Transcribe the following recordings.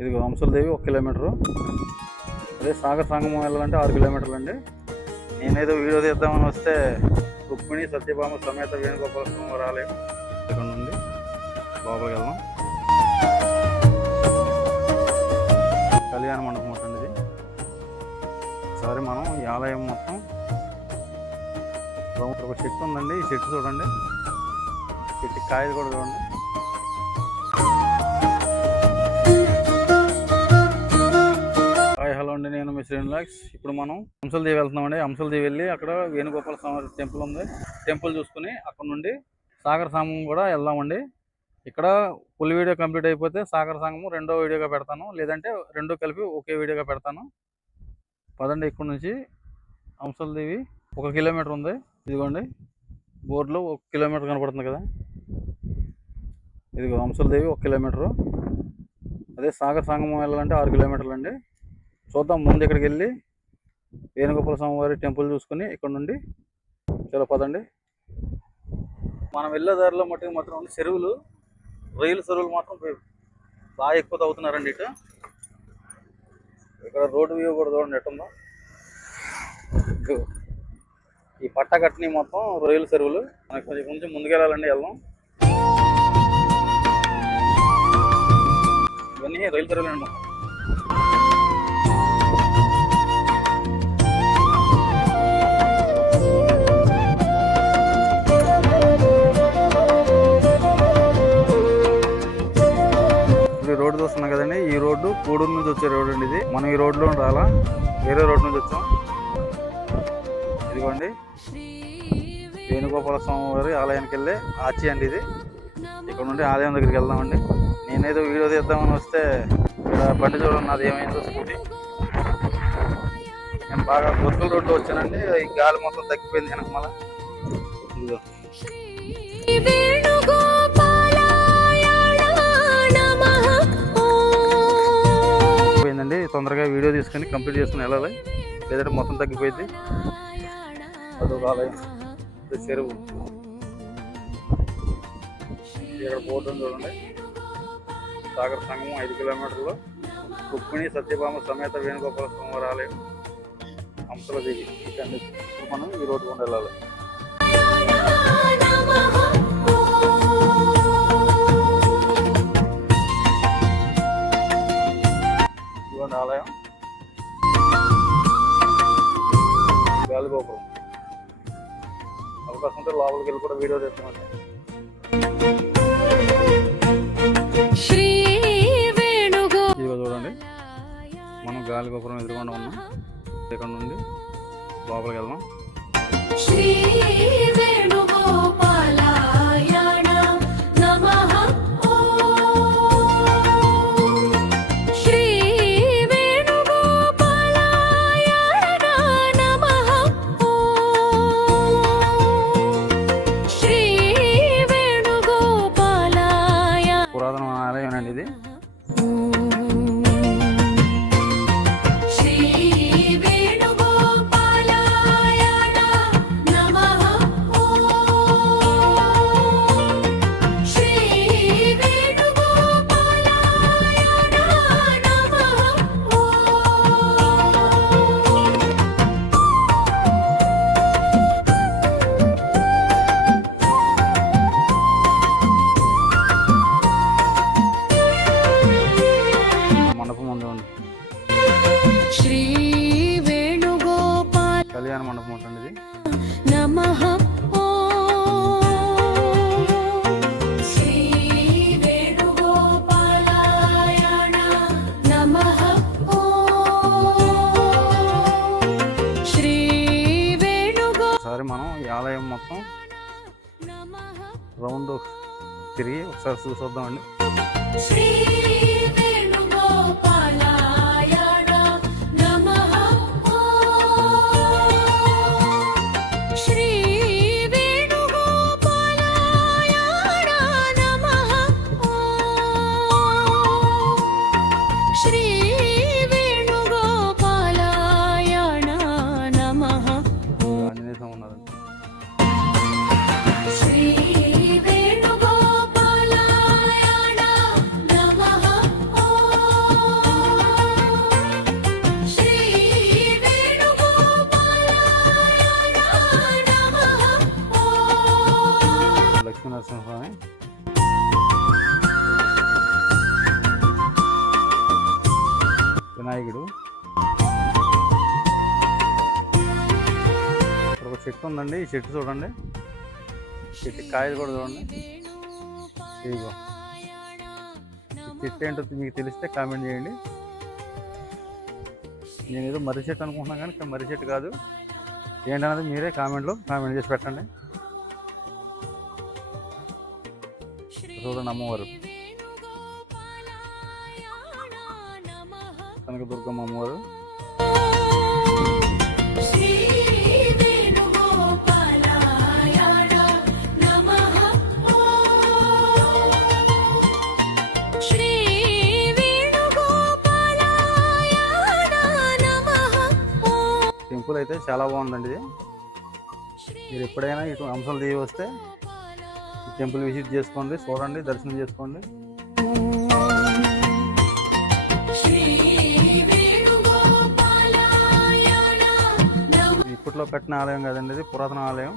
ఇది వంశలదేవి 1 కిలోమీటరు. అదే సాగర్ సంగమం వెళ్ళాలంటే 6 కిలోమీటర్లు అండి. నేనేదో వీడియో తీద్దామని వస్తే రుక్మిణి సత్యభామ సమేత వేణుగోపాల స్వామి ఆలయం ఇక్కడ నుండి లోపలికి వెళ్దాం. కళ్యాణ మండపం ఉంటుంది ఇది. ఒకసారి మనం ఈ ఆలయం మొత్తం ఒక చెట్టు ఉందండి. ఈ చెట్టు చూడండి, చెట్టు కాయలు కూడా చూడండి. హలో అండి, నేను మీ శ్రీనివాస్. ఇప్పుడు మనం అంశలదేవి వెళ్తున్నామండి. అంశలదేవి వెళ్ళి అక్కడ వేణుగోపాల స్వామి టెంపుల్ ఉంది, టెంపుల్ చూసుకుని అక్కడ నుండి సాగర సంగమం కూడా వెళ్దామండి. ఇక్కడ ఫుల్ వీడియో కంప్లీట్ అయిపోతే సాగర సంగమం రెండో వీడియోగా పెడతాను, లేదంటే రెండో కలిపి ఒకే వీడియోగా పెడతాను. పదండి, ఇక్కడ నుంచి అంశలదేవి 1 కిలోమీటర్ ఉంది. ఇదిగోండి బోర్డులో 1 కిలోమీటర్ కనపడుతుంది కదా, ఇదిగో అంశలదేవి 1 కిలోమీటరు. అదే సాగర సంగమం వెళ్ళాలంటే 6 కిలోమీటర్లు అండి. చూద్దాం, ముందు ఇక్కడికి వెళ్ళి వేణుగోపాల స్వామి వారి టెంపుల్ చూసుకుని ఇక్కడ నుండి చాలా పదండి. మనం వెళ్ళే దారిలో మట్టుకు మాత్రం చెరువులు, రొయ్యల చెరువులు మాత్రం బాగా ఎక్కువ తవ్వుతున్నారండి. ఇక్కడ రోడ్డు వ్యూ కూడా చూడండి ఎట్టుందో. ఈ పట్ట కట్టిని మొత్తం రొయ్యల చెరువులు. మనకి కొంచెం ముందుకెళ్ళాలండి, వెళ్దాం. ఇవన్నీ రొయ్యల చెరువులు అండి. మొత్తం రోడ్డు చూస్తున్నాం కదండి, ఈ రోడ్డు కూడూరు నుంచి వచ్చే రోడ్డు అండి. ఇది మనం ఈ రోడ్లో రాలా, వేరే రోడ్డు నుంచి వచ్చాం. ఇదిగోండి వేణుగోపాల స్వామి వారి ఆలయానికి వెళ్ళే ఆచి అండి ఇది. ఇక్కడ నుండి ఆలయం దగ్గరికి వెళ్దామండి. నేనేదో వీడియో తీద్దామని వస్తే ఇక్కడ బండి చూడండి, నాది ఏమైందో స్కూటీ. నేను బాగా గుర్తుల రోడ్లో వచ్చానండి, ఈ గాలి మొత్తం తగ్గిపోయింది వెనక. మళ్ళీ ఇదిగో పోయిందండి. తొందరగా వీడియో తీసుకుని కంప్లీట్ చేసుకుని వెళ్ళాలి, లేదంటే మొత్తం తగ్గిపోయింది. అదొక ఆలయం, చెరువు. ఇక్కడ బోర్డు చూడండి, సాగర సంగమం 5 కిలోమీటర్లు, రుక్మిణి సత్యభామ సమేత వేణుగోపాల స్వామి ఆలయం అంశలదేవి. ఇప్పుడు మనం ఈ రోడ్డు గుండా వెళ్ళాలి. ఇదిగోండి ఆలయం, గాలిగోపురం. అవకాశం ఉంటే లోపలికి వెళ్ళి కూడా వీడియో తెస్తామండి. ఇదిగో చూడండి, మనం గాలిగోపురం ఎదురుకుండా ఉన్నాం. ఇక్కడ నుండి లోపలికి వెళ్దాం. పురాతన ఆలయం అండి ఇది. కళ్యాణ మండపం ఉంటుంది ఇది. ఒకసారి మనం ఈ ఆలయం మొత్తం రౌండ్ తిరిగి ఒకసారి చూసొద్దామండి. వినాయకుడు. ఇక్కడ ఒక చెట్టు ఉందండి. ఈ చెట్టు చూడండి, చెట్టు కాయలు కూడా చూడండి. ఇదిగో చెట్టు ఏంటో మీకు తెలిస్తే కామెంట్ చేయండి. నేను ఏదో మర్రి చెట్టు అనుకుంటున్నాను కానీ ఇక్కడ మర్రి చెట్టు కాదు. ఏంటన్నది మీరే కామెంట్ చేసి పెట్టండి. చూడండి అమ్మవారు, కనకదుర్గమ్మ అమ్మవారు. టెంపుల్ అయితే చాలా బాగుందండి. ఇది మీరు ఎప్పుడైనా ఇటు అంశాలు దిగి వస్తే ఈ టెంపుల్ విజిట్ చేసుకోండి, చూడండి, దర్శనం చేసుకోండి. ఇప్పట్లో కట్టిన ఆలయం కాదండి, ఇది పురాతన ఆలయం.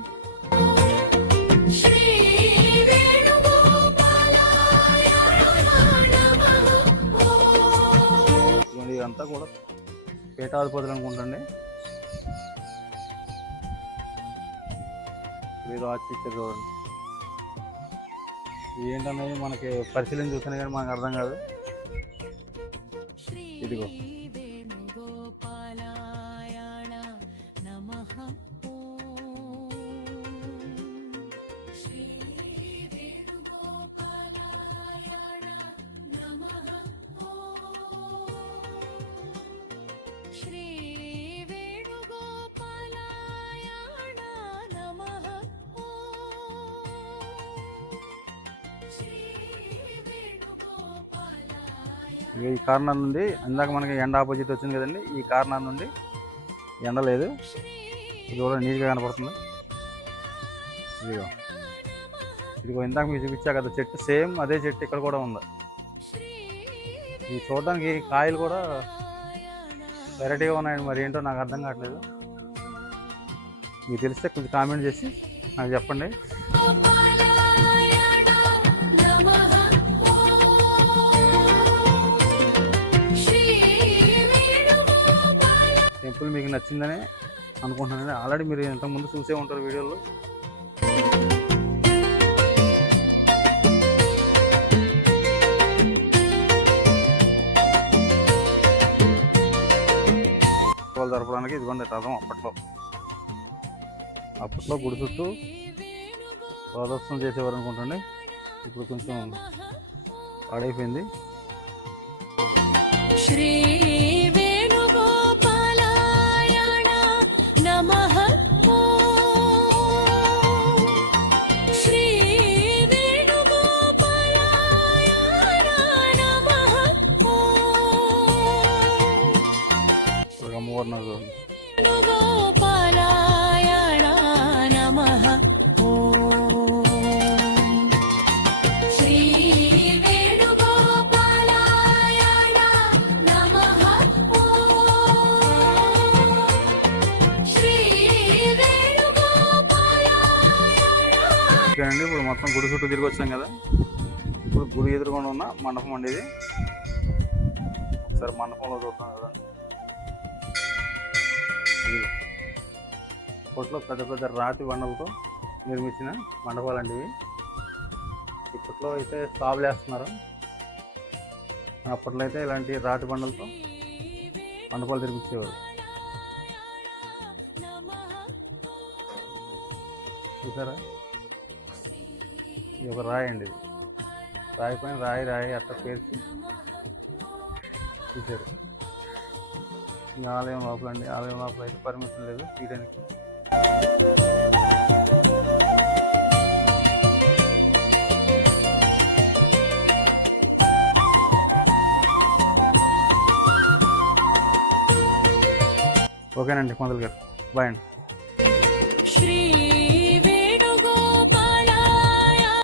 ఇదంతా కూడా పీఠాధిపతులు అనుకుంటండి. ఏదో ఆర్చిచ్చారు చూడండి. ఏంటనేది మనకి పరిశీలన చూసినా కానీ మనకు అర్థం కాదు. ఇదిగో ఈ కారణం నుండి ఇందాక మనకి ఎండ ఆపోజిట్ వచ్చింది కదండి, ఈ కారణం నుండి ఎండ లేదు. ఇది కూడా నీట్గా కనపడుతుంది. ఇదిగో ఇందాక మీకు చూపించా కదా చెట్టు, సేమ్ అదే చెట్టు ఇక్కడ కూడా ఉంది. ఇది చూడడానికి కాయలు కూడా వెరైటీగా ఉన్నాయండి. మరి ఏంటో నాకు అర్థం కావట్లేదు. మీకు తెలిస్తే కొంచెం కామెంట్ చేసి నాకు చెప్పండి. టెంపుల్ మీకు నచ్చిందని అనుకుంటున్నాను. ఆల్రెడీ మీరు ఇంతకుముందు చూసే ఉంటారు వీడియోలో. జరపడానికి ఇదిగోండి రథం. అప్పట్లో గుడి చుట్టూ రథోత్సవం చేసేవారు అనుకుంటండి. ఇప్పుడు కొంచెం పాడైపోయింది. శ్రీ అండి. ఇప్పుడు మొత్తం గుడి చుట్టూ తిరిగి వచ్చాం కదా. ఇప్పుడు గుడి ఎదురుకుండా ఉన్న మండపం అండి ఇది. ఒకసారి మండపంలో చూస్తాం కదా. ఇప్పట్లో పెద్ద పెద్ద రాతి బండలతో నిర్మించిన మండపాలండి ఇవి. ఇప్పట్లో అయితే స్లాబ్లు వేస్తున్నారు. అప్పట్లో అయితే ఇలాంటి రాతి బండలతో మండపాలు నిర్మించేవారు. చూసారా, ఇది ఒక రాయి అండి. ఇది రాయి పైన రాయి అట్లా పేర్చి చూసారు. ఇంకా ఆలయం లోపల అండి. ఆలయం లోపల అయితే పర్మిషన్ లేదు తీయడానికి. ఓకేనండి పంతులు గారు, బాయ్ అండి.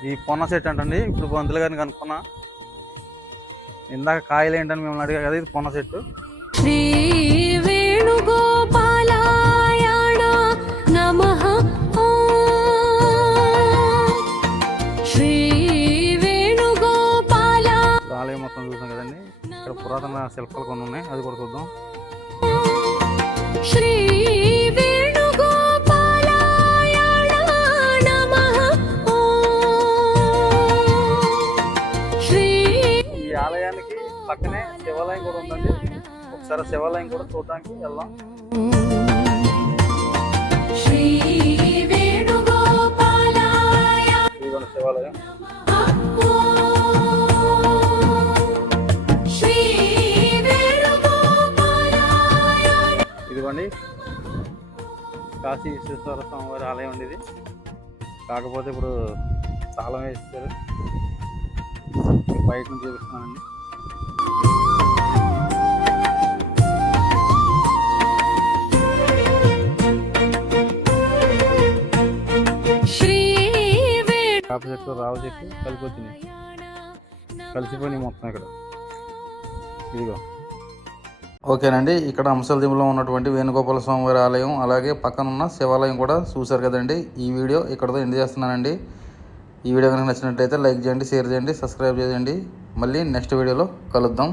ఈ పొన్న సెట్ అంటండి. ఇప్పుడు పంతులు గారిని కనుక్కున్నా. ఇందాక కాయలు ఏంటని మిమ్మల్ని అడిగా కదా, ఇది పొన్న సెట్. శ్రీ వేణుగోపాలాయ నమః. శ్రీ వేణుగోపాల. ఆలయం మొత్తం చూసాం కదండి. ఇక్కడ పురాతన శిల్పాలు కొన్ని ఉన్నాయి, అది కూడా చూద్దాం. శ్రీ వేణుగోపాలాయ నమః. శ్రీ ఈ ఆలయానికి పక్కనే శివాలయం కూడా ఉందండి. ఒకసారి శివాలయం కూడా చూడడానికి వెళ్దాం. శ్రీ వేణుగోపాలాయ ఇదిగోండి శివాలయం. శ్రీ వేణుగోపాలాయ. ఇదిగోండి కాశీ విశ్వేశ్వర స్వామి వారి ఆలయం అండి ఇది. కాకపోతే ఇప్పుడు తాళం వేస్తారు. బయట నుంచి చూపిస్తున్నానండి. శ్రీ కాప చెట్టు రావు చెట్టు కలిపి వచ్చినాయి, కలిసిపోయినాయి మొత్తం ఇక్కడ. ఇదిగో ఓకేనండి. ఇక్కడ అంశలదీవులో ఉన్నటువంటి వేణుగోపాల స్వామి వారి ఆలయం అలాగే పక్కన ఉన్న శివాలయం కూడా చూశారు కదండి. ఈ వీడియో ఇక్కడతో ఎండ్ చేస్తున్నానండి. ఈ వీడియో కనుక నచ్చినట్లయితే లైక్ చేయండి, షేర్ చేయండి, సబ్స్క్రైబ్ చేయండి. మళ్ళీ నెక్స్ట్ వీడియోలో కలుద్దాం.